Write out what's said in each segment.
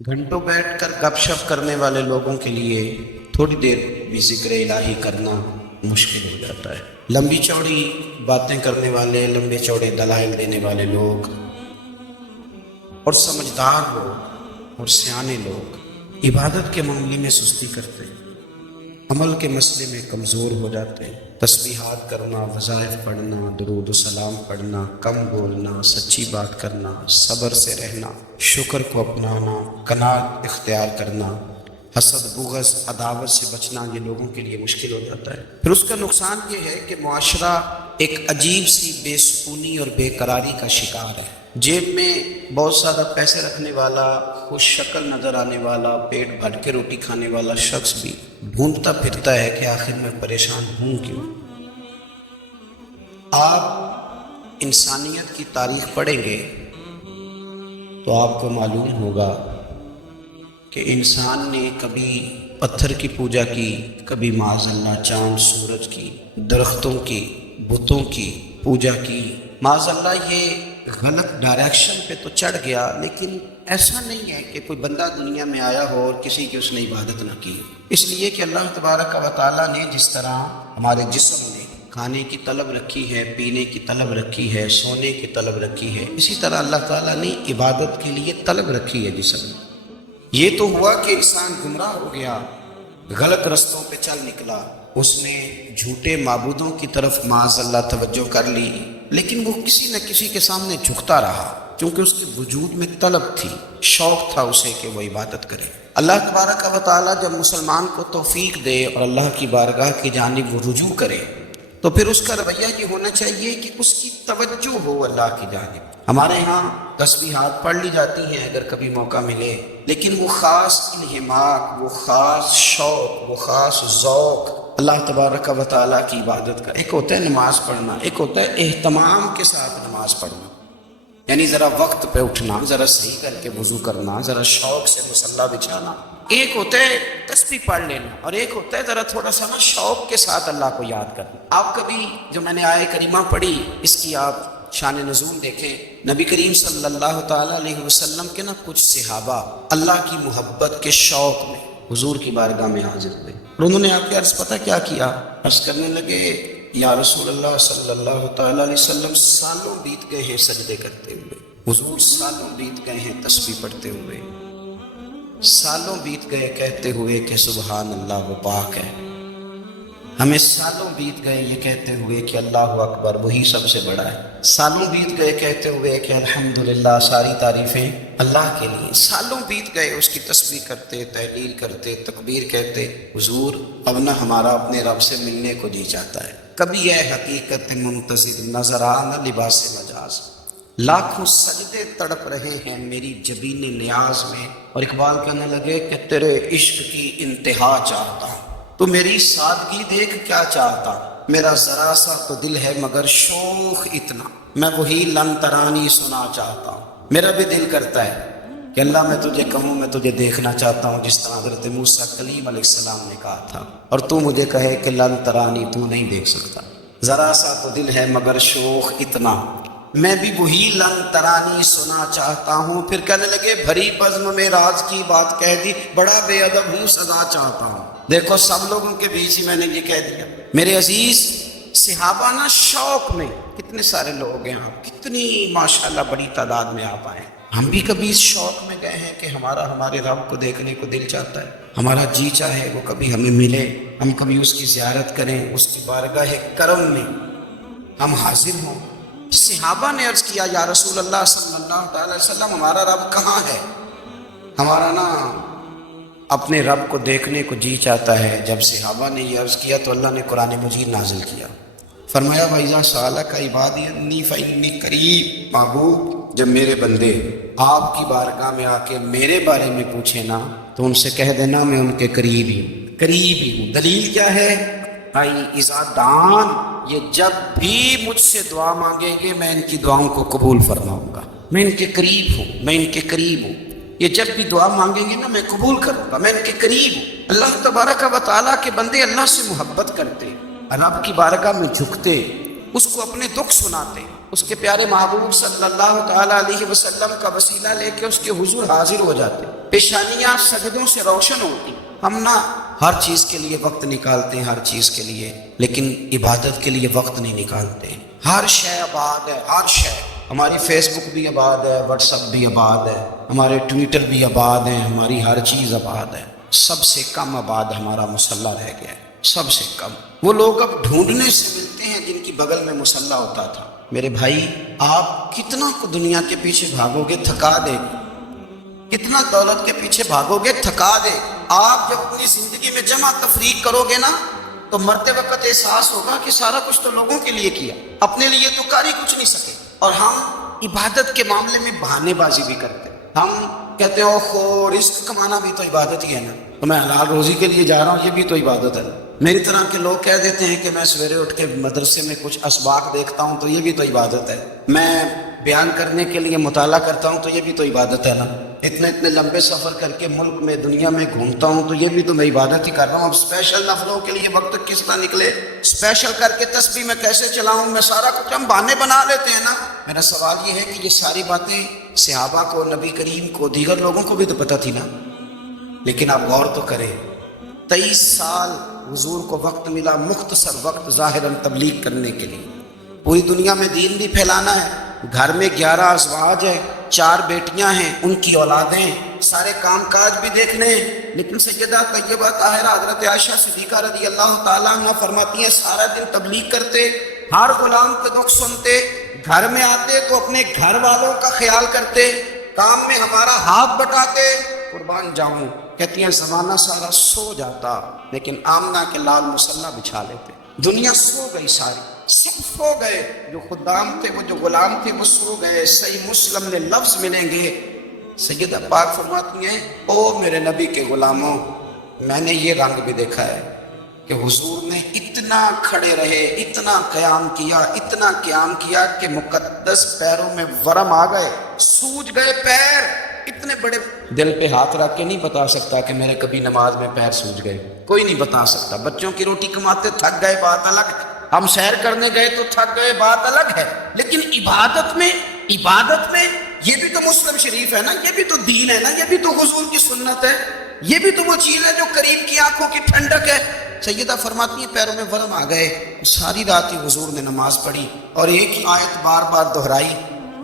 گھنٹوں بیٹھ کر گپ شپ کرنے والے لوگوں کے لیے تھوڑی دیر بھی ذکر الہی کرنا مشکل ہو جاتا ہے۔ لمبی چوڑی باتیں کرنے والے، لمبے چوڑے دلائل دینے والے لوگ اور سمجھدار لوگ اور سیانے لوگ عبادت کے معاملے میں سستی کرتے ہیں، عمل کے مسئلے میں کمزور ہو جاتے ہیں۔ تسبیحات کرنا، وظائف پڑھنا، درود و سلام پڑھنا، کم بولنا، سچی بات کرنا، صبر سے رہنا، شکر کو اپنانا، قناعت اختیار کرنا، حسد، بغض، عداوت سے بچنا، یہ لوگوں کے لیے مشکل ہو جاتا ہے۔ پھر اس کا نقصان یہ ہے کہ معاشرہ ایک عجیب سی بے سکونی اور بے قراری کا شکار ہے۔ جیب میں بہت سارا پیسے رکھنے والا، خوش شکل نظر آنے والا، پیٹ بھر کے روٹی کھانے والا شخص بھی ڈھونڈتا پھرتا ہے کہ آخر میں پریشان ہوں کیوں۔ آپ انسانیت کی تاریخ پڑھیں گے تو آپ کو معلوم ہوگا کہ انسان نے کبھی پتھر کی پوجا کی، کبھی معاذ اللہ چاند سورج کی، درختوں کی، بتوں کی پوجا کی۔ معاذ اللہ یہ غلط ڈائریکشن پہ تو چڑھ گیا، لیکن ایسا نہیں ہے کہ کوئی بندہ دنیا میں آیا ہو اور کسی کی اس نے عبادت نہ کی۔ اس لیے کہ اللہ تبارک و تعالیٰ نے جس طرح ہمارے جسم میں کھانے کی طلب رکھی ہے، پینے کی طلب رکھی ہے، سونے کی طلب رکھی ہے، اسی طرح اللہ تعالیٰ نے عبادت کے لیے طلب رکھی ہے جسم میں۔ یہ تو ہوا کہ انسان گمراہ ہو گیا، غلط رستوں پہ چل نکلا، اس نے جھوٹے معبودوں کی طرف معاذ اللہ توجہ کر لی، لیکن وہ کسی نہ کسی کے سامنے جھکتا رہا، کیونکہ اس کے وجود میں طلب تھی، شوق تھا اسے کہ وہ عبادت کرے۔ اللہ تبارک و تعالیٰ جب مسلمان کو توفیق دے اور اللہ کی بارگاہ کی جانب وہ رجوع کرے تو پھر اس کا رویہ یہ ہونا چاہیے کہ اس کی توجہ ہو اللہ کی جانب۔ ہمارے ہاں تسبیحات پڑھ لی جاتی ہیں اگر کبھی موقع ملے، لیکن وہ خاص انہماک، وہ خاص شوق، وہ خاص ذوق اللہ تبارک و تعالیٰ کی عبادت کا۔ ایک ہوتا ہے نماز پڑھنا، ایک ہوتا ہے اہتمام کے ساتھ نماز پڑھنا، یعنی ذرا وقت پہ اٹھنا، ذرا صحیح کر کے وضو کرنا، ذرا شوق سے مصلی بچھانا۔ ایک ہوتا ہے تسبیح پڑھ لینا، اور ایک ہوتا ہے ذرا تھوڑا سا نا شوق کے ساتھ اللہ کو یاد کرنا۔ آپ کبھی جو میں نے آیہ کریمہ پڑھی اس کی آپ شان نزول دیکھیں، نبی کریم صلی اللہ تعالیٰ علیہ وسلم کے نا کچھ صحابہ اللہ کی محبت کے شوق میں حضور کی بارگاہ میں حاضر ہوئے، اور انہوں نے آپ کے عرض پتہ کیا کیا؟ عرض کرنے لگے، یا رسول اللہ صلی اللہ تعالیٰ علیہ وسلم، سالوں بیت گئے ہیں سجدے کرتے ہوئے، حضور سالوں بیت گئے ہیں تسبیح پڑھتے ہوئے، سالوں بیت گئے کہتے ہوئے کہ سبحان اللہ وہ پاک ہے، ہمیں سالوں بیت گئے یہ کہتے ہوئے کہ اللہ اکبر وہی سب سے بڑا ہے، سالوں بیت گئے کہتے ہوئے کہ الحمدللہ ساری تعریفیں اللہ کے لیے، سالوں بیت گئے اس کی تسبیح کرتے، تحلیل کرتے، تکبیر کہتے۔ حضور اب نہ ہمارا اپنے رب سے ملنے کو جی چاہتا ہے، کبھی یہ حقیقت منتظر نظر آنا لباس مجاز، لاکھوں سجدے تڑپ رہے ہیں میری جبین نیاز میں، اور اقبال کہنے لگے کہ تیرے عشق کی انتہا چاہتا ہوں، تو میری سادگی دیکھ کیا چاہتا، میرا ذرا سا تو دل ہے مگر شوق اتنا، میں وہی لن ترانی سنا چاہتا ہوں۔ میرا بھی دل کرتا ہے کہ اللہ میں تجھے کہوں، میں تجھے دیکھنا چاہتا ہوں جس طرح حضرت موسیٰ کلیم علیہ السلام نے کہا تھا، اور تو مجھے کہے کہ لن ترانی، تو نہیں دیکھ سکتا، ذرا سا تو دل ہے مگر شوق اتنا، میں بھی وہی لن ترانی سنا چاہتا ہوں۔ پھر کہنے لگے بھری بزم میں راز کی بات کہہ دی، بڑا بے ادب ہوں سزا چاہتا ہوں۔ دیکھو سب لوگوں کے بیچ ہی میں نے یہ کہہ دیا۔ میرے عزیز صحابہ نا شوق میں، کتنے سارے لوگ ہیں، کتنی ماشاءاللہ بڑی تعداد میں آپ آئے، ہم بھی کبھی اس شوق میں گئے ہیں کہ ہمارے رب کو دیکھنے کو دل چاہتا ہے، ہمارا جی چاہے وہ کبھی ہمیں ملے، ہم کبھی اس کی زیارت کریں، اس کی بارگاہ کرم میں ہم حاضر ہوں۔ صحابہ نے عرض کیا یا رسول اللہ صلی اللہ علیہ وسلم، ہمارا رب کہاں ہے؟ ہمارا نا اپنے رب کو دیکھنے کو جی چاہتا ہے۔ جب صحابہ نے یہ عرض کیا تو اللہ نے قرآن مجید نازل کیا، فرمایا وَإِذَا سَأَلَكَ عِبَادِي عَنِّي فَإِنِّي قَرِيبٌ، محبوب جب میرے بندے آپ کی بارگاہ میں آ کے میرے بارے میں پوچھیں نا تو ان سے کہہ دینا میں ان کے قریب ہی ہوں۔ دلیل کیا ہے؟ اِذَا دَعَانِ، یہ جب بھی مجھ سے دعا مانگیں گے میں ان کی دعاؤں کو قبول فرماؤں گا، میں ان کے قریب ہوں، میں ان کے قریب ہوں۔ یہ جب بھی دعا مانگیں گے نا میں قبول کروں گا، میں ان کے قریب ہوں۔ اللہ تبارک و تعالیٰ کے بندے اللہ سے محبت کرتے، رب کی بارگاہ میں جھکتے، اس کو اپنے دکھ سناتے، اس کے پیارے محبوب صلی اللہ تعالیٰ علیہ وسلم کا وسیلہ لے کے اس کے حضور حاضر ہو جاتے۔ پیشانیاں سجدوں سے روشن ہوتی. ہم نا ہر چیز کے لیے وقت نکالتے ہیں، ہر چیز کے لیے، لیکن عبادت کے لیے وقت نہیں نکالتے. ہر شے آباد ہے، ہر شے. ہماری فیس بک بھی آباد ہے، واٹس ایپ بھی آباد ہے، ہمارے ٹویٹر بھی آباد ہیں، ہماری ہر چیز آباد ہے. سب سے کم آباد ہمارا مصلی رہ گیا ہے، سب سے کم. وہ لوگ اب ڈھونڈنے سے ملتے ہیں جن کی بغل میں مصلی ہوتا تھا. میرے بھائی، آپ کتنا دنیا کے پیچھے بھاگو گے تھکا دے گی، کتنا دولت کے پیچھے بھاگو گے تھکا دے. آپ جب اپنی زندگی میں جمع تفریق کرو گے نا تو مرتے وقت احساس ہوگا کہ سارا کچھ تو لوگوں کے لیے کیا، اپنے لیے تو کر ہی کچھ نہیں سکے. اور ہم عبادت کے معاملے میں بہانے بازی بھی کرتے. ہم کہتے ہیں اوہ رزق کمانا بھی تو عبادت ہی ہے نا، تو میں حلال روزی کے لیے جا رہا ہوں، یہ بھی تو عبادت ہے. میری طرح کے لوگ کہہ دیتے ہیں کہ میں سویرے اٹھ کے مدرسے میں کچھ اسباق دیکھتا ہوں تو یہ بھی تو عبادت ہے. میں بیان کرنے کے لیے مطالعہ کرتا ہوں تو یہ بھی تو عبادت ہے نا. اتنے لمبے سفر کر کے ملک میں دنیا میں گھومتا ہوں تو یہ بھی تو میں عبادت ہی کر رہا ہوں. اب اسپیشل نفلوں کے لیے وقت کس طرح نکلے، اسپیشل کر کے تسبیح میں کیسے چلاؤں، میں سارا کچھ ہم بہانے بنا لیتے ہیں نا. میرا سوال یہ ہے کہ یہ ساری باتیں صحابہ کو، نبی کریم کو، دیگر لوگوں کو بھی تو پتہ تھی نا. لیکن آپ غور تو کریں، 23 سال حضور کو وقت ملا، مختصر وقت ظاہراً تبلیغ کرنے کے لیے. پوری دنیا میں دین بھی پھیلانا ہے. گھر میں 11 ازواج ہیں، 4 بیٹیاں ہیں، ان کی اولادیں ہیں، سارے کام کاج بھی دیکھنے ہیں. لیکن سیدہ طیبہ طاہرہ حضرت عائشہ صدیقہ رضی اللہ تعالیٰ عنہ فرماتی ہیں سارا دن تبلیغ کرتے، ہر غلام کے دکھ سنتے، گھر میں آتے تو اپنے گھر والوں کا خیال کرتے، کام میں ہمارا ہاتھ بٹاتے. قربان جاؤں، کہتی ہیں زمانہ سارا سو جاتا لیکن آمنہ کے لال مصلی بچھا لیتے. دنیا سو گئی، ساری سب سو گئے. جو خدام تھے، وہ جو غلام تھے، وہ سو گئے. صحیح مسلم میں لفظ ملیں گے، سیدہ پاک فرماتی ہیں او میرے نبی کے غلاموں، میں نے یہ رنگ بھی دیکھا ہے کہ حضور نے اتنا کھڑے رہے، اتنا قیام کیا، اتنا قیام کیا کہ مقدس پیروں میں ورم آ گئے، سوج گئے پیر. اتنے بڑے دل پہ ہاتھ رکھ کے نہیں بتا سکتا کہ میرے کبھی نماز میں پیر سوج گئے، کوئی نہیں بتا سکتا. بچوں کی روٹی کماتے تھک گئے، بات الگ ہے. ہم سیر کرنے گئے تو تھک گئے، بات الگ ہے. لیکن عبادت میں یہ بھی تو مسلم شریف ہے نا، یہ بھی تو دین ہے نا، یہ بھی تو حضور کی سنت ہے، یہ بھی تو وہ چیز ہے جو قریب کی آنکھوں کی ٹھنڈک ہے. سیدہ فرماتی ہیں پیروں میں ورم آ گئے. ساری رات ہی حضور نے نماز پڑھی اور ایک ہی آیت بار بار دہرائی.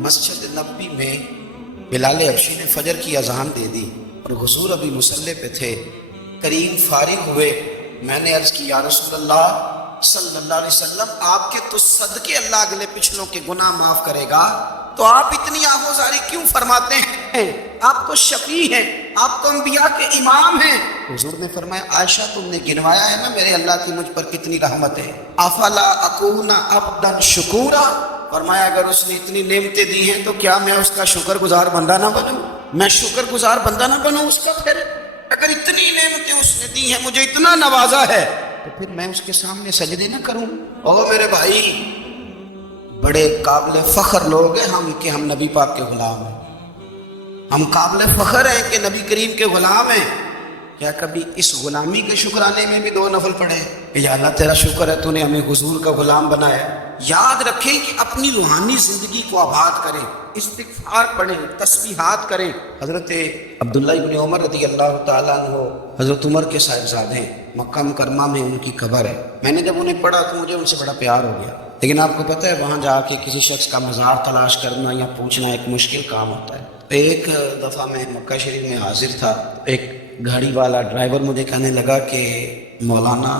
مسجد نبوی میں بلال حبشی نے فجر کی اذان دے دی اور حضور ابھی مصلی پہ تھے. کریم فارغ ہوئے. میں نے عرض کی یا رسول اللہ صلی اللہ علیہ وسلم، آپ کے تو صدقے اللہ اگلے پچھلوں کے گناہ معاف کرے گا، تو آپ اتنی آہوزاری کیوں فرماتے ہیں؟ آپ تو شفیع ہیں، آپ تو انبیاء کے امام ہیں. حضور نے فرمایا عائشہ تم نے گنوایا ہے نا میرے اللہ کی مجھ پر کتنی رحمت ہے. افلا اکون عبدا شکورا، فرمایا اگر اس نے اتنی نعمتیں دی ہیں تو کیا میں اس کا شکر گزار بندہ نہ بنوں؟ میں شکر گزار بندہ نہ بنوں اس کا؟ پھر اگر اتنی نعمتیں اس نے دی ہیں، مجھے اتنا نوازا ہے، تو پھر میں اس کے سامنے سجدے نہ کروں؟ او میرے بھائی، بڑے قابل فخر لوگ ہیں ہم کہ ہم نبی پاک کے غلام ہیں. ہم قابل فخر ہیں کہ نبی کریم کے غلام ہیں. کیا کبھی اس غلامی کے شکرانے میں بھی 2 نفل پڑھے کہ یا اللہ تیرا شکر ہے تو نے ہمیں حضور کا غلام بنایا؟ یاد رکھیں کہ اپنی روحانی زندگی کو آباد کریں، استغفار پڑھیں، تسبیحات کریں. حضرت عبداللہ ابن عمر رضی اللہ تعالیٰ عنہ حضرت عمر کے صاحبزادے ہیں، مکہ مکرمہ میں ان کی قبر ہے. میں نے جب انہیں پڑھا تو مجھے ان سے بڑا پیار ہو گیا. لیکن آپ کو پتہ ہے وہاں جا کے کسی شخص کا مزار تلاش کرنا یا پوچھنا ایک مشکل کام ہوتا ہے. ایک دفعہ میں مکہ شریف میں حاضر تھا، ایک گاڑی والا ڈرائیور مجھے کہنے لگا کہ مولانا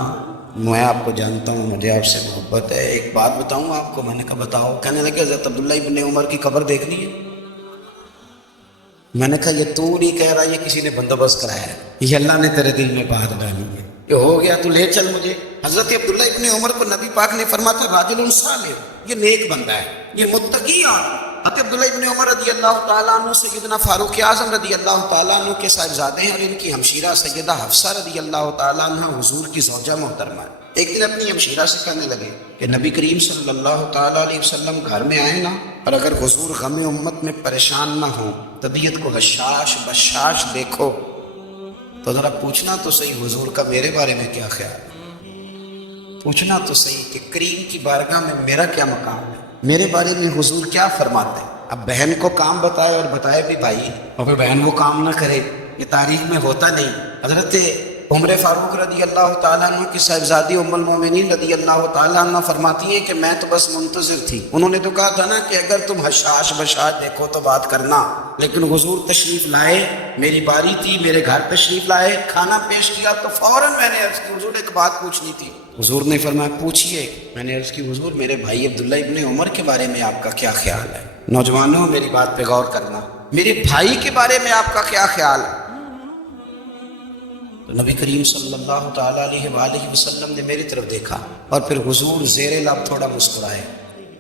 میں آپ کو جانتا ہوں، مجھے آپ سے محبت ہے، ایک بات بتاؤں آپ کو؟ میں نے کہا بتاؤ. کہنے لگے حضرت عبداللہ ابن عمر کی قبر دیکھنی ہے. میں نے کہا یہ تو نہیں کہہ رہا، یہ کسی نے بندوبست کرایا ہے، یہ اللہ نے تیرے دل میں بات ڈالی ہے، یہ ہو گیا تو لے چل مجھے. حضرت عبداللہ ابن عمر کو نبی پاک نے فرمایا راجل صالح، یہ نیک بندہ ہے، یہ متقی آدمی. حضرت عبداللہ ابن عمر رضی اللہ تعالیٰ عنہ سیدنا فاروق اعظم رضی اللہ تعالیٰ عنہ کے صاحبزادے ہیں اور ان کی ہمشیرہ سیدہ حفصہ رضی اللہ تعالیٰ عنہ حضور کی زوجہ محترمہ ہے. ایک دن اپنی ہمشیرہ سے کہنے لگے کہ نبی کریم صلی اللہ تعالیٰ علیہ وسلم گھر میں آئے نا، اور اگر حضور غم امت میں پریشان نہ ہوں، طبیعت کو حشاش بشاش دیکھو تو ذرا پوچھنا تو صحیح حضور کا میرے بارے میں کیا خیال ہے، پوچھنا تو صحیح کہ کریم کی بارگاہ میں میرا کیا مقام ہے، میرے بارے میں حضور کیا فرماتے ہیں. اب بہن کو کام بتائے اور بتائے بھی بھائی، اور پھر بہن وہ کام نہ کرے یہ تاریخ میں ہوتا نہیں۔ حضرت عمر فاروق رضی اللہ تعالیٰ عنہ کی صاحبزادی ام المومنین رضی اللہ تعالیٰ عنہ فرماتی ہیں کہ میں تو بس منتظر تھی۔ انہوں نے تو کہا تھا نا کہ اگر تم حشاش بشاش دیکھو تو بات کرنا، لیکن حضور تشریف لائے، میری باری تھی، میرے گھر تشریف لائے، کھانا پیش کیا تو فوراً میں نے عرض کی حضور ایک بات پوچھنی تھی۔ حضور نے فرمایا پوچھیے۔ میں نے عرض کی حضور میرے بھائی عبداللہ ابن عمر کے بارے میں آپ کا کیا خیال ہے؟ نوجوانوں میری بات پہ غور کرنا، میرے بھائی کے بارے میں آپ کا کیا خیال ہے؟ تو نبی کریم صلی اللہ تعالیٰ علیہ وآلہ وسلم نے میری طرف دیکھا اور پھر حضور زیر لب تھوڑا مسکرائے،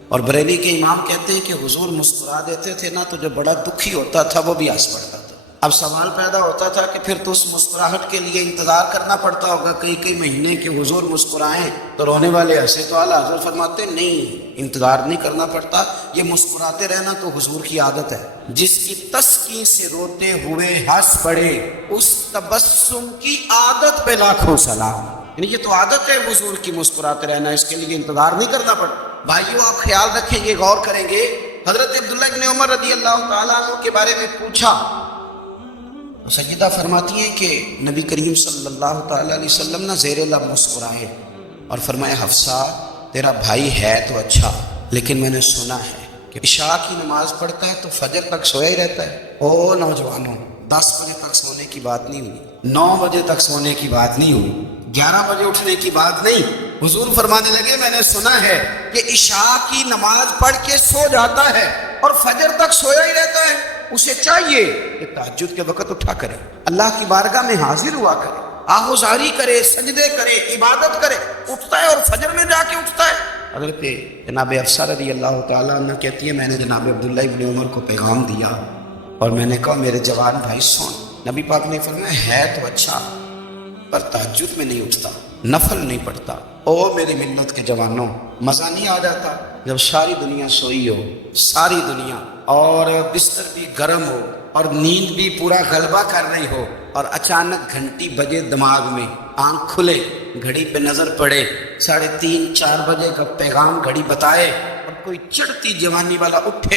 اور بریلی کے امام کہتے ہیں کہ حضور مسکرا دیتے تھے نا تو جو بڑا دکھی ہوتا تھا وہ بھی ہنس پڑتا تھا۔ اب سوال پیدا ہوتا تھا کہ پھر تو اس مسکراہٹ کے لیے انتظار کرنا پڑتا ہوگا کئی مہینے کے حضور مسکرائیں تو رونے والے ہنسے، تو اعلیٰ حضرت فرماتے نہیں، انتظار نہیں کرنا پڑتا، یہ مسکراتے رہنا تو حضور کی عادت ہے۔ جس کی تسکین سے روتے ہوئے ہنس پڑے اس تبسم کی عادت پہ لاکھوں سلام، یعنی یہ تو عادت ہے حضور کی مسکراتے رہنا، اس کے لیے انتظار نہیں کرنا پڑتا۔ بھائیو آپ خیال رکھیں گے، غور کریں گے، حضرت عبداللہ ابن عمر رضی اللہ تعالیٰ عنہ کے بارے میں پوچھا، سیدہ فرماتی ہیں کہ نبی کریم صلی اللہ تعالیٰ علیہ وسلم نے زیر لب مسکرائے اور فرمایا حفصہ تیرا بھائی ہے تو اچھا، لیکن میں نے سنا ہے کہ عشاء کی نماز پڑھتا ہے تو فجر تک سویا ہی رہتا ہے۔ او نوجوانوں، 10 بجے تک سونے کی بات نہیں ہوئی، 9 بجے تک سونے کی بات نہیں ہوئی، 11 بجے اٹھنے کی بات نہیں۔ حضور فرمانے لگے میں نے سنا ہے کہ عشاء کی نماز پڑھ کے سو جاتا ہے اور فجر تک سویا ہی رہتا ہے، اسے چاہیے کہ تہجد کے وقت اٹھا کرے، اللہ کی بارگاہ میں حاضر ہوا کرے، آہوزاری کرے، سجدے کرے، عبادت کرے، اٹھتا ہے اور فجر میں جا کے اٹھتا ہے۔ حضرت جناب حفصہ رضی اللہ تعالیٰ عنہ کہتی ہے میں نے جناب عبداللہ ابن عمر کو پیغام دیا اور میں نے کہا میرے جوان بھائی سن، نبی پاک نے فرمایا ہے تو اچھا پر تہجد میں نہیں اٹھتا، نفل نہیں پڑھتا۔ او میری ملت کے جوانوں، مزہ نہیں آ جاتا جب ساری دنیا سوئی ہو، ساری دنیا، اور بستر بھی گرم ہو اور نیند بھی پورا غلبہ کر رہی ہو، اور اچانک گھنٹی بجے دماغ میں، آنکھ کھلے، گھڑی پہ نظر پڑے، 3:30 4 بجے کا پیغام گھڑی بتائے، اور کوئی چڑھتی جوانی والا اٹھ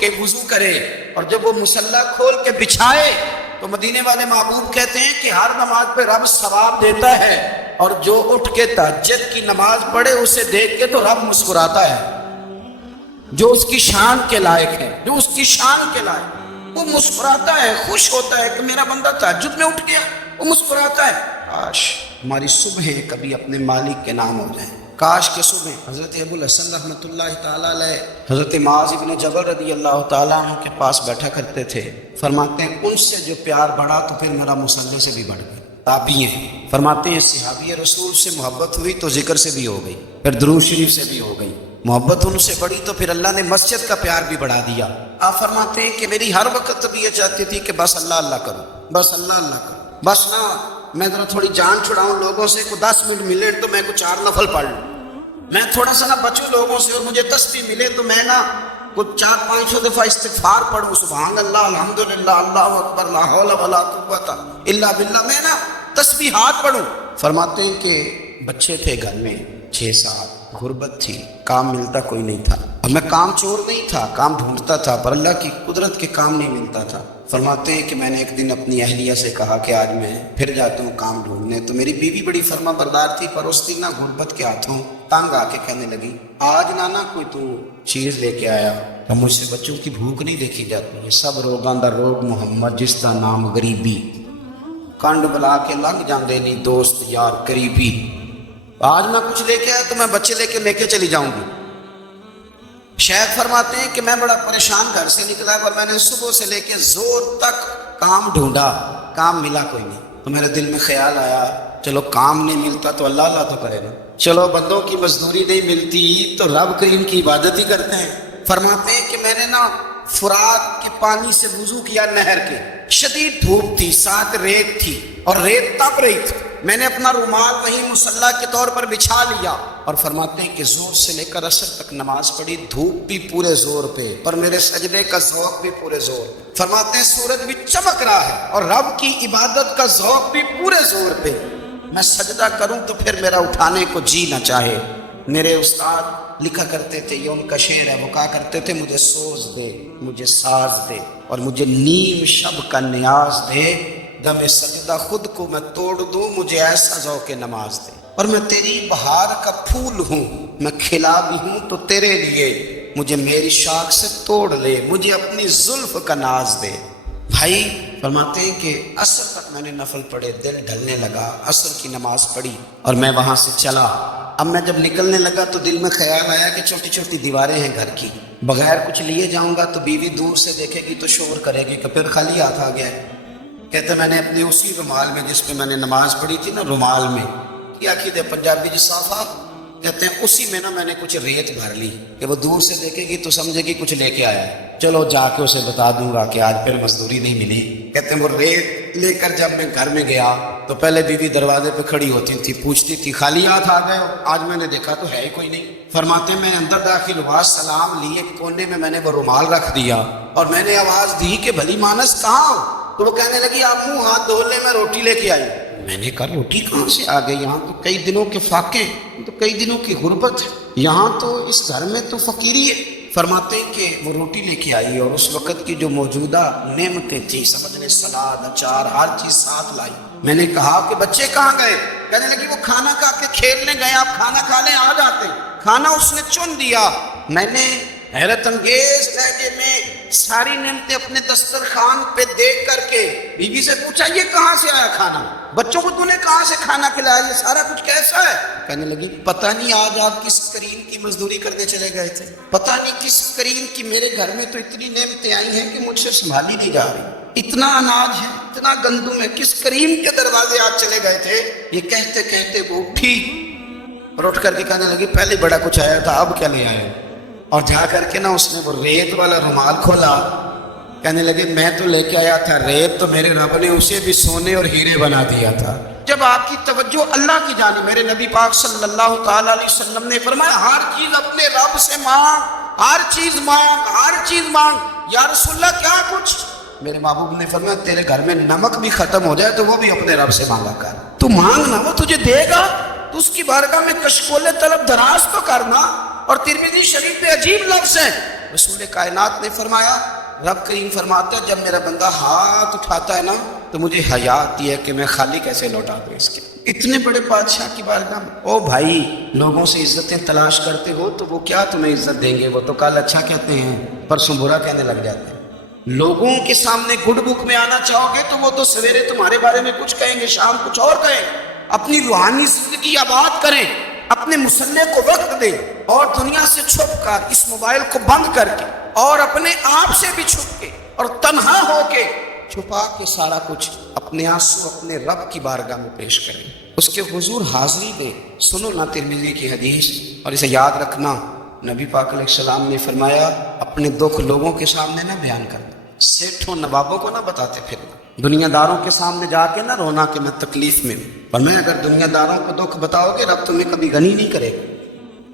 کے وضو کرے، اور جب وہ مصلی کھول کے بچھائے تو مدینے والے محبوب کہتے ہیں کہ ہر نماز پہ رب ثواب دیتا ہے، اور جو اٹھ کے تہجد کی نماز پڑھے اسے دیکھ کے تو رب مسکراتا ہے، جو اس کی شان کے لائق ہے، جو اس کی شان کے لائق، وہ مسکراتا ہے، خوش ہوتا ہے کہ میرا بندہ تہجد میں اٹھ گیا، وہ مسکراتا ہے۔ کاش ہماری صبحیں کبھی اپنے مالک کے نام ہو جائیں، کاش کے صبح۔ حضرت ابو الحسن رحمۃ اللہ تعالیٰ علیہ حضرت معاذ بن جبل رضی اللہ تعالیٰ عنہ کے پاس بیٹھا کرتے تھے، فرماتے ہیں ان سے جو پیار بڑھا تو پھر میرا مصلی سے بھی بڑھ گیا۔ تابعی ہیں، فرماتے ہیں صحابی رسول سے محبت ہوئی تو ذکر سے بھی ہو گئی، پھر درود شریف سے بھی ہو گئی، محبت ان سے بڑھی تو پھر اللہ نے مسجد کا پیار بھی بڑھا دیا۔ آپ فرماتے ہیں کہ میری ہر وقت طبیعت چاہتی تھی کہ بس اللہ اللہ کروں، بس اللہ اللہ کروں، بس نہ میں ذرا تھوڑی جان چھڑاؤں لوگوں سے، کو 10 منٹ ملے تو میں کو 4 نفل پڑھ لوں، میں تھوڑا سا نہ بچوں لوگوں سے، اور مجھے تسبیح ملے تو میں نہ کچھ 400-500 دفعہ استغفار پڑھوں، سبحان اللہ، الحمدللہ، اللہ اکبر، لا حول ولا قوت الا باللہ، میں نہ تسبیحات پڑھوں۔ فرماتے ہیں کہ بچے تھے گھر میں 6-7، غربت تھی، کام ملتا کوئی نہیں تھا، اب میں کام چور نہیں تھا، کام ڈھونڈتا تھا، پر اللہ کی قدرت کے کام نہیں ملتا تھا۔ فرماتے ہیں کہ میں نے ایک دن اپنی اہلیہ سے کہا کہ آج میں پھر جاتا ہوں کام ڈھونڈنے، تو میری بیوی بڑی فرما بردار تھی، پر اس دن نہ غربت کے ہاتھوں تنگ آ کے کہنے لگی آج نانا کوئی تو چیز لے کے آیا، تو مجھ سے بچوں کی بھوک نہیں دیکھی جاتی ہے، سب روگاں دا روگ محمد جس کا نام غریبی، کنڈ بلا کے لنگ جاندے نہیں دوست یار قریبی، آج میں کچھ لے کے آیا تو میں بچے لے کے چلی جاؤں گی۔ شیخ فرماتے ہیں کہ میں بڑا پریشان گھر سے نکلا، اور میں نے صبح سے لے کے زور تک کام ڈھونڈا، کام ملا کوئی نہیں، تو میرے دل میں خیال آیا چلو کام نہیں ملتا تو اللہ اللہ تو کرے گا، چلو بندوں کی مزدوری نہیں ملتی تو رب کریم کی عبادت ہی کرتے ہیں۔ فرماتے ہیں کہ میں نے نا فرات کے پانی سے وضو کیا، نہر کے، شدید دھوپ تھی، ساتھ ریت تھی اور ریت تپ رہی تھی، میں نے اپنا رومال وہیں مصلی کے طور پر بچھا لیا، اور فرماتے ہیں کہ زور سے لے کر عصر تک نماز پڑھی، دھوپ بھی پورے زور پہ، پر میرے سجدے کا ذوق بھی پورے زور پہ۔ فرماتے ہیں سورج بھی چمک رہا ہے اور رب کی عبادت کا ذوق بھی پورے زور پہ، میں سجدہ کروں تو پھر میرا اٹھانے کو جی نہ چاہے۔ میرے استاد لکھا کرتے تھے، یہ ان کا شعر ہے، وہ کہا کرتے تھے مجھے سوز دے، مجھے ساز دے، اور مجھے نیم شب کا نیاز دے، دم سجدہ خود کو میں توڑ دوں، مجھے ایسا ذوق نماز دے۔ اور میں تیری بہار کا پھول ہوں، میں کھلا بھی ہوں تو تیرے لیے، مجھے میری شاخ سے توڑ لے، مجھے اپنی زلف کا ناز دے۔ بھائی فرماتے ہیں کہ عصر تک میں نے نفل پڑھے، دل ڈھلنے لگا، عصر کی نماز پڑھی اور میں وہاں سے چلا۔ اب میں جب نکلنے لگا تو دل میں خیال آیا کہ چھوٹی چھوٹی دیواریں ہیں گھر کی، بغیر کچھ لیے جاؤں گا تو بیوی دور سے دیکھے گی تو شور کرے گی کہ پھر خالی ہاتھ آ گیا ہے۔ کہتے میں نے اپنے اسی رومال میں جس پہ میں نے نماز پڑھی تھی نا، رومال میں کیا کہتے پنجابی جی صافہ کہتے ہیں، اسی میں نا میں نے کچھ ریت بھر لی کہ وہ دور سے دیکھے گی تو سمجھے گی کچھ لے کے آیا ہے، چلو جا کے اسے بتا دوں گا کہ آج پھر مزدوری نہیں ملی۔ کہتے ہیں وہ ریت لے کر جب میں گھر میں گیا تو پہلے بیوی دروازے پہ کھڑی ہوتی تھی، پوچھتی تھی خالی ہاتھ آ گئے ہو؟ آج میں نے دیکھا تو ہے ہی کوئی نہیں۔ فرماتے ہیں میں اندر داخل ہوا، سلام لیے، کونے میں نے وہ رومال رکھ دیا اور میں نے آواز دی کہ بھلی مانس کہاں ہو؟ تو وہ کہنے لگی آپ منہ ہاتھ دھو لے، میں روٹی لے کے آئی۔ میں نے کہا روٹی کہاں سے آ گئی؟ یہاں تو کئی دنوں کے فاقے، تو کئی دنوں کی غربت ہے، یہاں تو اس گھر میں تو فقیری ہے۔ فرماتے ہیں کہ وہ روٹی لے کے آئی اور اس وقت کی جو موجودہ نعمتیں تھیں، سمجھ لیں سلاد، اچار، ہر چیز ساتھ لائی۔ میں نے کہا کہ بچے کہاں گئے؟ کہنے لگی وہ کھانا کھا کے کھیلنے گئے، آپ کھانا کھا لیں آ جاتے۔ کھانا اس نے چن دیا۔ میں نے حیرت انگیز لہجے میں ساری نعمتیں اپنے دسترخوان پہ دیکھ کر کے بیوی سے پوچھا یہ کہاں سے آیا کھانا؟ بچوں کو تو نے کہاں سے کھانا کھلایا؟ یہ سارا کچھ کیسا ہے؟ کہنے لگی پتہ نہیں آج آپ کس کریم کی مزدوری کرنے چلے گئے تھے، پتہ نہیں کس کریم کی، میرے گھر میں تو اتنی نعمتیں آئی ہیں کہ مجھ سے سنبھالی نہیں جا رہی، اتنا اناج ہے، اتنا گندم ہے، کس کریم کے دروازے آج چلے گئے تھے؟ یہ کہتے کہتے وہ اٹھی اور اٹھ کر کے کہنے لگی پہلے بڑا کچھ آیا تھا، اب کیا لے آئے؟ اور جا کر کے نا اس نے وہ ریت والا رومال کھولا، کہنے لگے میں تو لے کے آیا تھا ریت، تو میرے رب نے اسے بھی سونے اور ہیرے بنا دیا تھا۔ جب آپ کی توجہ اللہ کی جانب، میرے نبی پاک صلی اللہ تعالیٰ علیہ وسلم نے فرمایا ہر چیز اپنے رب سے مانگ، ہر چیز مانگ، ہر چیز مانگ۔ یا رسول اللہ کیا کچھ؟ میرے محبوب نے فرمایا تیرے گھر میں نمک بھی ختم ہو جائے تو وہ بھی اپنے رب سے مانگا کر، تو مانگنا وہ تجھے دے گا، تو اس کی بارگاہ میں کشکول طلب دراز تو کرنا۔ اور ترمذی شریف میں عجیب لفظ ہے، رسول کائنات نے فرمایا، رب کریم فرماتا ہے جب میرا بندہ ہاتھ اٹھاتا ہے نا تو مجھے حیا آتی ہے کہ میں خالی کیسے لوٹا دوں اس کے، اتنے بڑے بادشاہ کی بارگاہ میں۔ او بھائی لوگوں سے عزتیں تلاش کرتے ہو تو وہ کیا تمہیں عزت دیں گے؟ وہ تو کل اچھا کہتے ہیں پرسوں برا کہنے لگ جاتے ہیں۔ لوگوں کے سامنے گڈ بک میں آنا چاہو گے تو وہ تو سویرے تمہارے بارے میں کچھ کہیں گے، شام کچھ اور کہیں۔ اپنی روحانی زندگی آباد کریں، اپنے مسلح کو وقت دیں اور دنیا سے چھپ کر اس موبائل کو بند کر کے اور اپنے آپ سے بھی چھپ کے اور تنہا ہو کے چھپا کے سارا کچھ اپنے آنسو اپنے رب کی بارگاہ میں پیش کریں، اس کے حضور حاضری دیں۔ سنو نا ترمذی کی حدیث اور اسے یاد رکھنا، نبی پاک علیہ السلام نے فرمایا اپنے دکھ لوگوں کے سامنے نہ بیان کرنا، سیٹھوں نوابوں کو نہ بتاتے پھرنا، دنیا داروں کے سامنے جا کے نہ رونا کہ میں تکلیف میں ہوں، ورنہ اگر دنیا داروں کو دکھ بتاؤ گے رب تمہیں کبھی غنی نہیں کرے گا۔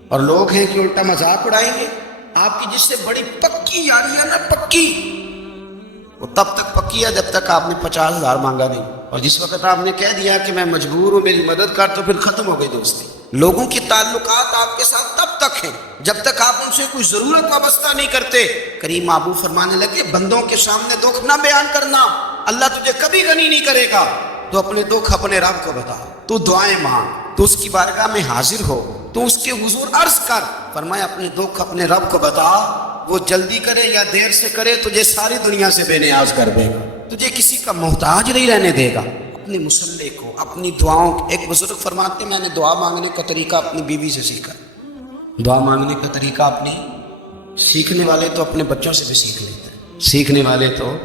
اور لوگ ہیں کہ الٹا مذاق اڑائیں گے آپ کی، جس سے بڑی پکی یاری ہے نا، پکی، وہ تب تک پکی ہے جب تک آپ نے 50,000 مانگا نہیں، اور جس وقت آپ نے کہہ دیا کہ میں مجبور ہوں میری مدد کر تو پھر ختم ہو گئی دوستی۔ لوگوں کی تعلقات آپ کے ساتھ تب تک ہیں جب تک آپ ان سے کوئی ضرورت وابستہ نہیں کرتے۔ کریم محبوب فرمانے لگے بندوں کے سامنے دکھ نہ بیان کرنا، اللہ تجھے کبھی غنی نہیں کرے گا، تو اپنے دکھ اپنے رب کو بتا، تو دعائیں مانگ، تو اس کی بارگاہ میں حاضر ہو، تو اس کے حضور عرض کر۔ فرمایا اپنے دکھ اپنے رب کو بتا، وہ جلدی کرے یا دیر سے کرے تجھے ساری دنیا سے بے نیاز کر دے گا، تجھے کسی کا محتاج نہیں رہنے دے گا۔ اپنے مسلح کو، اپنی دعاؤں، ایک بزرگ فرماتے میں نے دعا مانگنے کا طریقہ اپنی بیوی سے سیکھا، دعا مانگنے کا طریقہ اپنی، سیکھنے والے تو اپنے بچوں سے بھی سیکھ لیتے ہیں، سیکھنے والے تو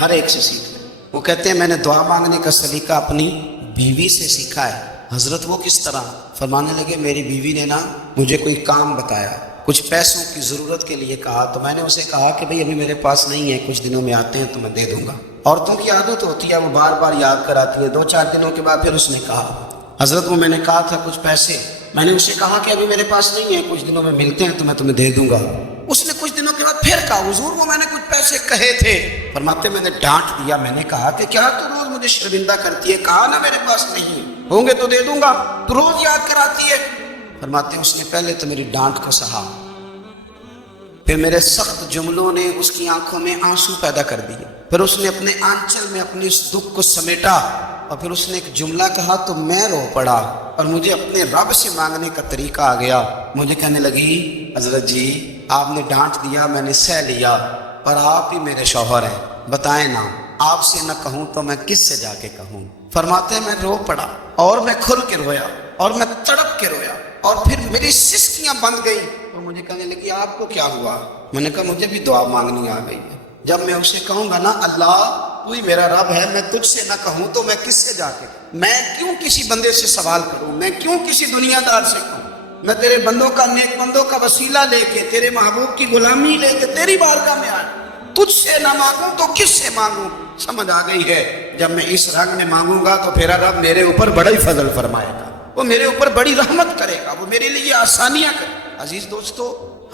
ہر ایک سے سیکھ لیتے ہیں۔ وہ کہتے ہیں میں نے دعا مانگنے کا سلیقہ اپنی بیوی سے سیکھا ہے۔ حضرت وہ کس طرح؟ فرمانے لگے میری بیوی نے نا مجھے کوئی کام بتایا، کچھ پیسوں کی ضرورت کے لیے کہا، تو میں نے اسے کہا کہ بھئی ابھی میرے پاس نہیں ہے، کچھ دنوں میں آتے ہیں تو میں دے دوں گا۔ عورتوں کی عادت ہوتی ہے وہ بار بار یاد کراتی ہے، 2-4 دنوں کے بعد پھر اس نے کہا حضرت وہ میں نے کہا تھا کچھ پیسے، میں نے اسے کہا کہ ابھی میرے پاس نہیں ہے، کچھ دنوں میں ملتے ہیں تو میں تمہیں دے دوں گا۔ اس نے کچھ دنوں کے بعد پھر کہا حضور وہ میں نے کچھ پیسے کہے تھے۔ فرماتے میں نے ڈانٹ دیا، میں نے کہا کہ کیا تو روز مجھے شرمندہ کرتی ہے، کہا نا میرے پاس نہیں ہوں گے تو دے دوں گا، تو روز یاد کراتی ہے۔ فرماتے ہیں اس نے پہلے تو میری ڈانٹ کو سہا، پھر میرے سخت جملوں نے اس کی آنکھوں میں آنسو پیدا کر دیے، پھر اس نے اپنے آنچل میں اپنے اس دکھ کو سمیٹا، اور پھر اس نے ایک جملہ کہا تو میں رو پڑا، اور مجھے اپنے رب سے مانگنے کا طریقہ آ گیا۔ مجھے کہنے لگی حضرت جی آپ نے ڈانٹ دیا، میں نے سہ لیا، اور آپ ہی میرے شوہر ہیں، بتائیں نا آپ سے نہ کہوں تو میں کس سے جا کے کہوں؟ فرماتے ہیں میں رو پڑا، اور میں کھل کے رویا، اور میں تڑپ کے رویا، اور پھر میری سسکیاں بند گئی، اور مجھے کہنے لگی آپ کو کیا ہوا؟ میں نے کہا مجھے بھی دعا مانگنی آ گئی ہے۔ جب میں اسے کہوں گا نا اللہ تو ہی میرا رب ہے، میں تجھ سے نہ کہوں تو میں کس سے جا کے کہوں؟ میں کیوں کسی بندے سے سوال کروں؟ میں کیوں کسی دنیا دار سے کہوں؟ میں تیرے بندوں کا، نیک بندوں کا وسیلہ لے کے، تیرے محبوب کی غلامی لے کے تیری بارگاہ میں آیا، تجھ سے نہ مانگوں تو کس سے مانگوں؟ سمجھ آ گئی ہے جب میں اس رنگ میں مانگوں گا تو پھر رب میرے اوپر بڑا ہی فضل فرمائے گا، وہ میرے اوپر بڑی رحمت کرے گا، وہ میرے لیے آسانیاں کرے گا۔ عزیز دوستو،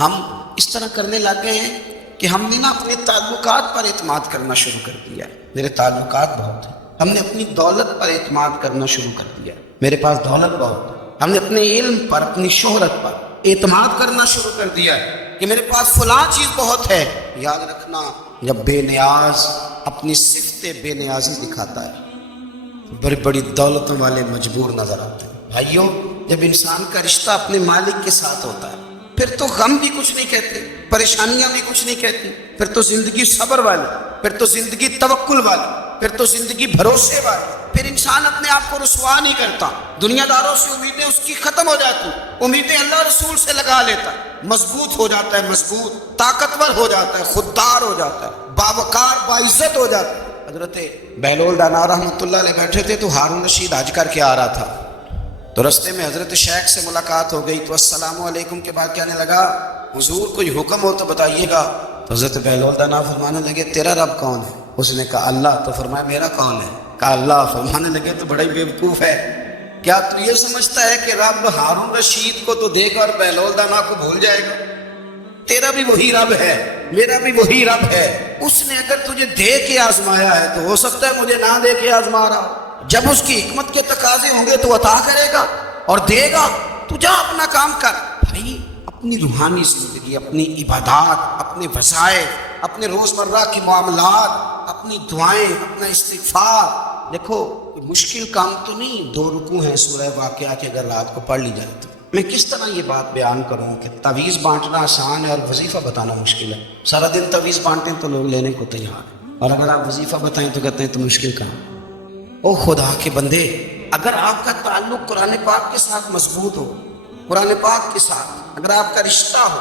ہم اس طرح کرنے لگ گئے ہیں کہ ہم نے نا اپنے تعلقات پر اعتماد کرنا شروع کر دیا۔ میرے تعلقات بہت ہیں، ہم نے اپنی دولت پر اعتماد کرنا شروع کر دیا، میرے پاس دولت بہت ہے، ہم نے اپنے علم پر، اپنی شہرت پر اعتماد کرنا شروع کر دیا کہ میرے پاس فلاں چیز بہت ہے۔ یاد رکھنا جب بے نیاز اپنی صفت بے نیازی دکھاتا ہے، بڑی بڑی دولتوں والے مجبور نظر آتے ہیں۔ بھائیوں، جب انسان کا رشتہ اپنے مالک کے ساتھ ہوتا ہے پھر تو غم بھی کچھ نہیں کہتے، پریشانیاں بھی کچھ نہیں کہتی، پھر تو زندگی صبر والی، پھر تو زندگی توکل والی، پھر تو زندگی بھروسے والی، پھر انسان اپنے آپ کو رسوا نہیں کرتا، دنیا داروں سے امیدیں اس کی ختم ہو جاتی، امیدیں اللہ رسول سے لگا لیتا ہے، مضبوط ہو جاتا ہے، مضبوط طاقتور ہو جاتا ہے، خوددار ہو جاتا ہے، باوقار باعزت ہو جاتا ہے۔ حضرت بہلول دانا رحمۃ اللہ علیہ بیٹھے تھے تو ہارون رشید حج کر کے آ رہا تھا، تو رستے میں حضرت شیخ سے ملاقات ہو گئی تو السلام علیکم کے بعد کہنے لگا حضور کوئی حکم ہو تو بتائیے گا۔ تو حضرت بہلول دانا فرمانے لگے تیرا رب کون ہے؟ اس نے کہا اللہ۔ تو فرمایا میرا کون ہے؟ کہا اللہ۔ فرمانے لگے تو بڑا ہی بیوقوف ہے، کیا تو یہ سمجھتا ہے کہ رب ہارون رشید کو تو دے گا اور بہلول دانا کو بھول جائے گا؟ تیرا بھی وہی رب ہے، میرا بھی وہی رب ہے، اس نے اگر تجھے دے کے آزمایا ہے تو ہو سکتا ہے مجھے نہ دے کے آزما رہا ہو۔ جب اس کی حکمت کے تقاضے ہوں گے تو عطا کرے گا اور دے گا، تو جا اپنا کام کر۔ بھائی اپنی روحانی زندگی، اپنی عبادات، اپنے وظائف، اپنے روزمرہ کے معاملات، اپنی دعائیں، اپنا استغفار، دیکھو مشکل کام تو نہیں، 2 رکوع ہیں سورہ واقعہ کے اگر رات کو پڑھ لی جائے تو میں کس طرح یہ بات بیان کروں کہ تعویذ بانٹنا آسان ہے اور وظیفہ بتانا مشکل ہے۔ سارا دن تعویذ بانٹیں تو لوگ لینے کو تیار ہیں، اور اگر آپ وظیفہ بتائیں تو کہتے ہیں تو مشکل کام۔ او خدا کے بندے، اگر آپ کا تعلق قرآن پاک کے ساتھ مضبوط ہو، قرآن پاک کے ساتھ اگر آپ کا رشتہ ہو،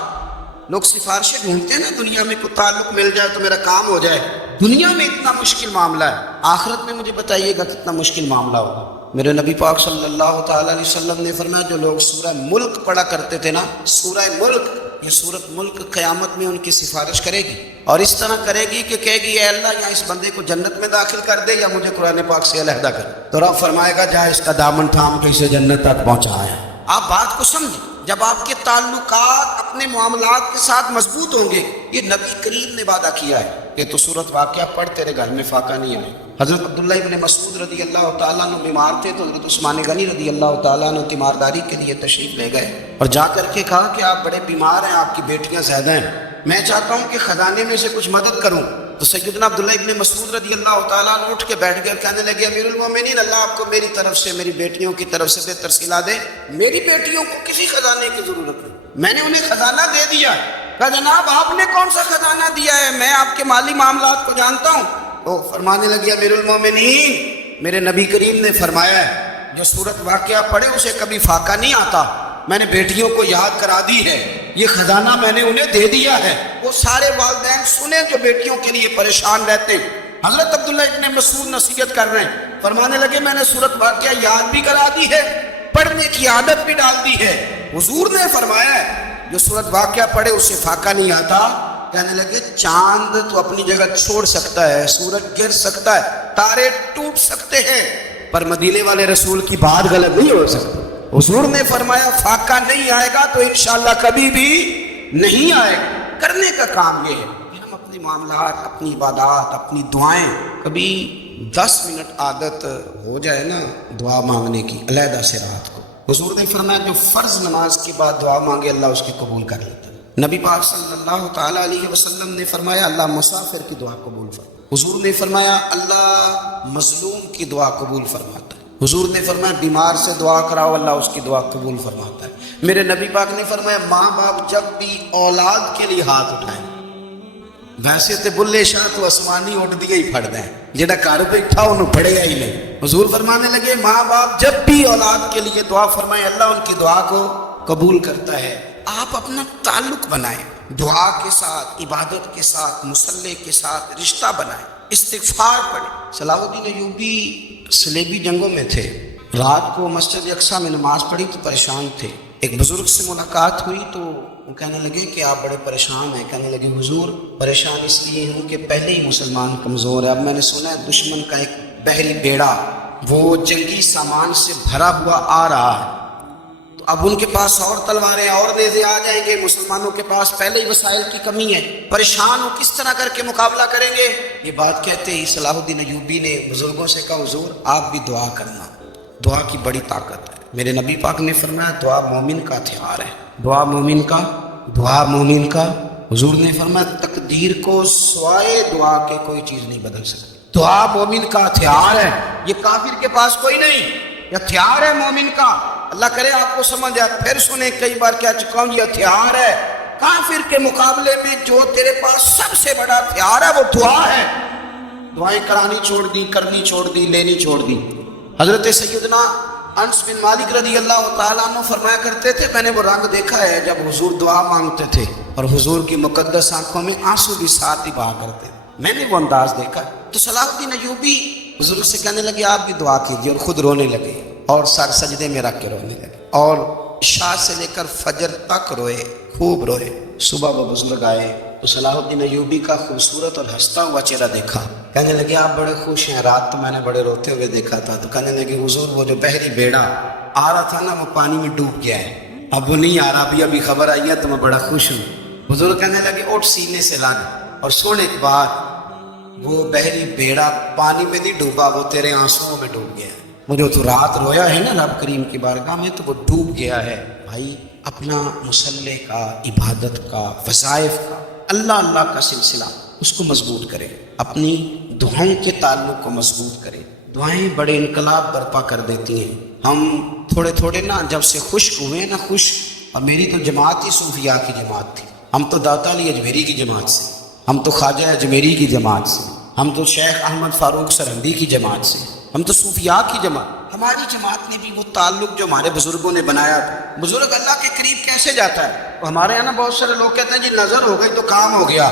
لوگ سفارشیں ڈھونڈتے ہیں نا دنیا میں کوئی تعلق مل جائے تو میرا کام ہو جائے، دنیا میں اتنا مشکل معاملہ ہے، آخرت میں مجھے بتائیے گا کتنا مشکل معاملہ ہوگا۔ میرے نبی پاک صلی اللہ تعالیٰ علیہ وسلم نے فرمایا جو لوگ سورہ ملک پڑھا کرتے تھے نا، سورہ ملک، یہ سورت ملک قیامت میں ان کی سفارش کرے گی، اور اس طرح کرے گی کہ کہے گی اے اللہ یا اس بندے کو جنت میں داخل کر دے یا مجھے قرآن پاک سے علیحدہ کر۔ تو رب فرمائے گا جا اس کا دامن تھام کے اسے جنت تک پہنچایا۔ آپ بات کو سمجھیں، جب آپ کے تعلقات اپنے معاملات کے ساتھ مضبوط ہوں گے، یہ نبی کریم نے وعدہ کیا ہے کہ تو سورت واقعہ پڑھ تیرے گھر میں فاقہ نہیں آئے۔ حضرت عبداللہ ابن مسعود رضی اللہ تعالیٰ عنہ بیمار تھے تو حضرت عثمان غنی رضی اللہ تعالیٰ عنہ تیمارداری کے لیے تشریف لے گئے اور جا کر کے کہا کہ آپ بڑے بیمار ہیں، آپ کی بیٹیاں زیادہ ہیں، میں چاہتا ہوں کہ خزانے میں سے کچھ مدد کروں۔ تو سیدنا عبداللہ ابن مسعود رضی اللہ تعالیٰ عنہ اٹھ کے بیٹھ گئے اور کہنے لگے امیر المومنین اللہ آپ کو میری طرف سے، میری بیٹیوں کی طرف سے بہتر صلہ دے، میری بیٹیوں کو کسی خزانے کی ضرورت نہیں، میں نے انہیں خزانہ دے دیا۔ کہا جناب آپ نے کون سا خزانہ دیا ہے، میں آپ کے مالی معاملات کو جانتا ہوں۔ تو فرمانے لگے امیر المومنین میرے نبی کریم نے فرمایا ہے جو سورت واقعہ پڑھے اسے کبھی فاقہ نہیں آتا، میں نے بیٹیوں کو یاد کرا دی ہے، یہ خزانہ میں نے انہیں دے دیا ہے۔ وہ سارے والدین سنیں جو بیٹیوں کے لیے پریشان رہتے ہیں۔ حضرت عبداللہ ابن مسعود نصیحت کر رہے ہیں، فرمانے لگے میں نے سورت واقعہ یاد بھی کرا دی ہے، پڑھنے کی عادت بھی ڈال دی ہے۔ حضور نے فرمایا ہے جو سورت واقعہ پڑھے اسے فاقہ نہیں آتا۔ کہنے لگے چاند تو اپنی جگہ چھوڑ سکتا ہے، سورج گر سکتا ہے، تارے ٹوٹ سکتے ہیں، پر مدینے والے رسول کی بات غلط نہیں ہو سکتی۔ حضور نے فرمایا فاقہ نہیں آئے گا تو انشاءاللہ کبھی بھی نہیں آئے گا۔ کرنے کا کام یہ ہے کہ ہم اپنے معاملات، اپنی عبادات، اپنی دعائیں، کبھی 10 منٹ عادت ہو جائے نا دعا مانگنے کی علیحدہ سے رات کو۔ حضور نے فرمایا جو فرض نماز کے بعد دعا مانگے اللہ اس کی قبول کر لیتا ہے، نبی پاک صلی اللہ تعالیٰ علیہ وسلم نے فرمایا اللہ مسافر کی دعا قبول فرماتا ہے۔ حضور نے فرمایا اللہ مظلوم کی دعا قبول فرماتا ہے۔ حضور نے فرمایا بیمار سے دعا کراؤ اللہ اس کی دعا قبول فرماتا ہے۔ میرے نبی پاک نے فرمایا ماں باپ جب بھی اولاد کے لیے ہاتھ اٹھائیں، ویسے تے بلے شاہ تو آسمانی اٹھ دیا ہی پڑ دیں، جہاں گھر بیٹھا انہوں پڑے گا ہی نہیں۔ حضور فرمانے لگے ماں باپ جب بھی اولاد کے لیے دعا فرمائیں اللہ ان کی دعا کو قبول کرتا ہے۔ آپ اپنا تعلق بنائیں، دعا کے ساتھ، عبادت کے ساتھ، مصلی کے ساتھ رشتہ بنائیں، استغفار پڑھیں۔ صلاح الدین ایوبی صلیبی جنگوں میں تھے، رات کو مسجد اقصیٰ میں نماز پڑھی تو پریشان تھے۔ ایک بزرگ سے ملاقات ہوئی تو وہ کہنے لگے کہ آپ بڑے پریشان ہیں۔ کہنے لگے حضور پریشان اس لیے ہوں کہ پہلے ہی مسلمان کمزور ہے، اب میں نے سنا ہے دشمن کا ایک بحری بیڑا وہ جنگی سامان سے بھرا ہوا آ رہا ہے، تو اب ان کے پاس اور تلواریں اور نیزے آ جائیں گے، مسلمانوں کے پاس پہلے ہی وسائل کی کمی ہے، پریشان ہو کس طرح کر کے مقابلہ کریں گے۔ یہ بات کہتے ہی صلاح الدین ایوبی نے بزرگوں سے کہا حضور آپ بھی دعا کرنا، دعا کی بڑی طاقت ہے۔ میرے نبی پاک نے فرمایا دعا مومن کا ہتھیار ہے، دعا مومن کا۔ حضور نے فرمایا تقدیر کو سوائے دعا کے کوئی چیز نہیں بدل سکتی۔ دعا مومن کا ہتھیار ہے، یہ کافر کے پاس کوئی نہیں، یہ ہتھیار ہے مومن کا۔ اللہ کرے آپ کو سمجھ آئے، پھر سنیں کئی بار کہہ چکا ہوں یہ ہتھیار ہے کافر کے مقابلے میں، جو تیرے پاس سب سے بڑا ہتھیار ہے وہ دعا ہے۔ دعائیں کرانی چھوڑ دی، کرنی چھوڑ دی، لینی چھوڑ دی۔ حضرت سیدنا انس بن مالک رضی اللہ تعالیٰ عنہ فرمایا کرتے تھے میں نے وہ رنگ دیکھا ہے جب حضور دعا مانگتے تھے اور حضور کی مقدس آنکھوں میں آنسو بھی ساتھ ہی بہا کرتے تھے، میں نے وہ انداز دیکھا۔ تو صلاح الدین ایوبی حضور سے کہنے لگے آپ بھی دعا کیجیے، اور خود رونے لگے اور سر سجدے میں رکھ کے رونے لگے، اور عشاء سے لے کر فجر تک روئے، خوب روئے۔ صبح وہ بزرگ آئے تو صلاح الدین ایوبی کا خوبصورت اور ہنستا ہوا چہرہ دیکھا، کہنے لگے آپ بڑے خوش ہیں، رات تو میں نے بڑے روتے ہوئے دیکھا تھا۔ تو کہنے لگے حضور وہ جو بحری بیڑا آ رہا تھا نا وہ پانی میں ڈوب گیا ہے، اب وہ نہیں آ رہا، ابھی خبر آئی ہے تو میں بڑا خوش ہوں۔ حضور کہنے لگے اٹھ سینے سے لانا، اور سن ایک بات، وہ بحری بیڑا پانی میں نہیں ڈوبا، وہ تیرے آنسوؤں میں ڈوب گیا ہے۔ وہ جو تو رات رویا ہے نا رب کریم کی بارگاہ میں تو وہ ڈوب گیا ہے۔ بھائی اپنا مصلی کا، عبادت کا، وظائف کا، اللہ کا سلسلہ اس کو مضبوط کرے، اپنی دعاؤں کے تعلق کو مضبوط کرے۔ دعائیں بڑے انقلاب برپا کر دیتی ہیں۔ ہم تھوڑے نا جب سے خشک ہوئے نا، اور میری تو جماعت ہی صوفیاء کی جماعت تھی، ہم تو داتا علی اجمیری کی جماعت سے، ہم تو خواجہ اجمیری کی جماعت سے، ہم تو شیخ احمد فاروق سرہندی کی جماعت سے، ہم تو صوفیاء کی جماعت۔ ہماری جماعت نے بھی وہ تعلق جو ہمارے بزرگوں نے بنایا تھا۔ بزرگ اللہ کے قریب کیسے جاتا ہے؟ ہمارے یہاں نا بہت سارے لوگ کہتے ہیں جی نظر ہو گئی تو کام ہو گیا۔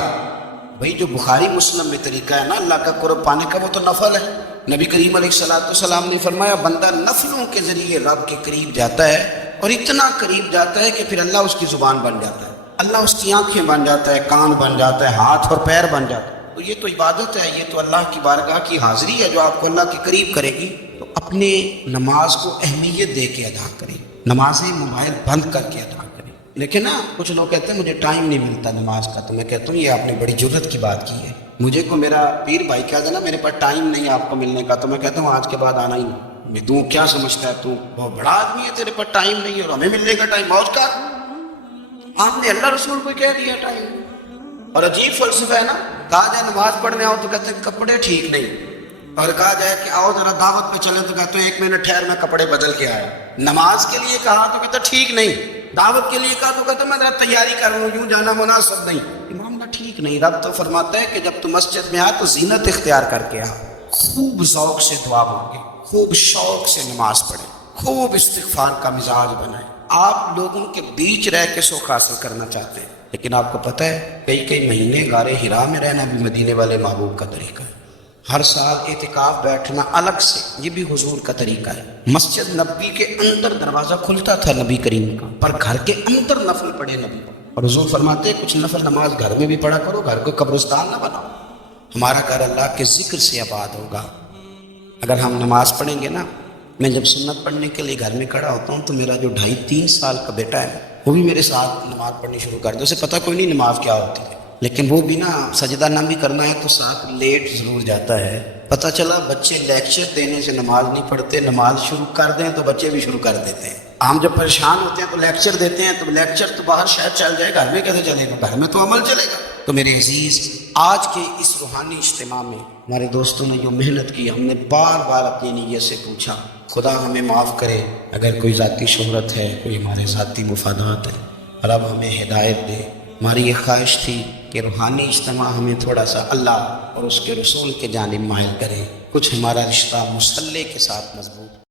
بھائی جو بخاری مسلم میں طریقہ ہے نا اللہ کا قرب پانے کا وہ تو نفل ہے۔ نبی کریم علیہ السلام نے فرمایا بندہ نفلوں کے ذریعے رب کے قریب جاتا ہے، اور اتنا قریب جاتا ہے کہ پھر اللہ اس کی زبان بن جاتا ہے، اللہ اس کی آنکھیں بن جاتا ہے، کان بن جاتا ہے، ہاتھ اور پیر بن جاتا ہے۔ تو یہ تو عبادت ہے، یہ تو اللہ کی بارگاہ کی حاضری ہے جو آپ کو اللہ کے قریب کرے گی۔ تو اپنے نماز کو اہمیت دے کے ادا کریں، نمازیں موبائل بند کر کے ادا کریں۔ لیکن نا کچھ لوگ کہتے ہیں مجھے ٹائم نہیں ملتا نماز کا، تو میں کہتا ہوں یہ آپ نے بڑی جرت کی بات کی ہے۔ مجھے کو میرا پیر بھائی کہہ دینا میرے پاس ٹائم نہیں آپ کو ملنے کا، تو میں کہتا ہوں آج کے بعد آنا ہی نہیں۔ میں تو کیا سمجھتا ہے تو بہت بڑا آدمی ہے، تیرے پاس ٹائم نہیں ہے اور ہمیں ملنے کا ٹائم موج کا؟ آپ نے اللہ رسول کو کہہ دیا ٹائم۔ اور عجیب فلسفہ ہے نا، کہا جائے نماز پڑھنے آؤ تو کہتے ہیں کپڑے ٹھیک نہیں، اور کہا جائے کہ آؤ ذرا دعوت پہ چلے تو کہتے ہیں ایک منٹ ٹھہر میں کپڑے بدل کے آیا۔ نماز کے لیے کہا تو کہتے ٹھیک نہیں، دعوت کے لیے کہا تو کہتے میں ذرا تیاری کر رہا ہوں، یوں جانا مناسب نہیں۔ معاملہ ٹھیک نہیں۔ رب تو فرماتا ہے کہ جب تم مسجد میں آ تو زینت اختیار کر کے آ، خوب ذوق سے دعا مانگے، خوب شوق سے نماز پڑھے، خوب استغفار کا مزاج بنائے۔ آپ لوگوں کے بیچ رہ کے سوکھ حاصل کرنا چاہتے ہیں، لیکن آپ کو پتہ ہے کئی مہینے غار ہرا میں رہنا بھی مدینے والے محبوب کا طریقہ ہے۔ ہر سال اعتکاف بیٹھنا الگ سے، یہ بھی حضور کا طریقہ ہے۔ مسجد نبی کے اندر دروازہ کھلتا تھا نبی کریم کا، پر گھر کے اندر نفل پڑھے نبی، اور حضور فرماتے ہیں کچھ نفل نماز گھر میں بھی پڑھا کرو، گھر کو قبرستان نہ بناؤ۔ ہمارا گھر اللہ کے ذکر سے آباد ہوگا اگر ہم نماز پڑھیں گے نا۔ میں جب سنت پڑھنے کے لیے گھر میں کھڑا ہوتا ہوں تو میرا جو 2.5-3 سال کا بیٹا ہے وہ بھی میرے ساتھ نماز پڑھنی شروع کر دے، اسے پتہ کوئی نہیں نماز کیا ہوتی ہے، لیکن وہ بھی نا سجدہ نہ بھی کرنا ہے تو ساتھ لیٹ ضرور جاتا ہے۔ پتہ چلا بچے لیکچر دینے سے نماز نہیں پڑھتے، نماز شروع کر دیں تو بچے بھی شروع کر دیتے ہیں۔ ہم جب پریشان ہوتے ہیں تو لیکچر دیتے ہیں، تو لیکچر تو باہر شاید چل جائے، گھر میں کیسے چلے گا؟ گھر میں تو عمل چلے گا۔ تو میرے عزیز، آج کے اس روحانی اجتماع میں ہمارے دوستوں نے جو محنت کی، ہم نے بار بار اپنی نیت سے پوچھا، خدا ہمیں معاف کرے اگر کوئی ذاتی شہرت ہے، کوئی ہمارے ذاتی مفادات ہیں، اور اب ہمیں ہدایت دے۔ ہماری یہ خواہش تھی کہ روحانی اجتماع ہمیں تھوڑا سا اللہ اور اس کے رسول کے جانب مائل کرے، کچھ ہمارا رشتہ مصلی کے ساتھ مضبوط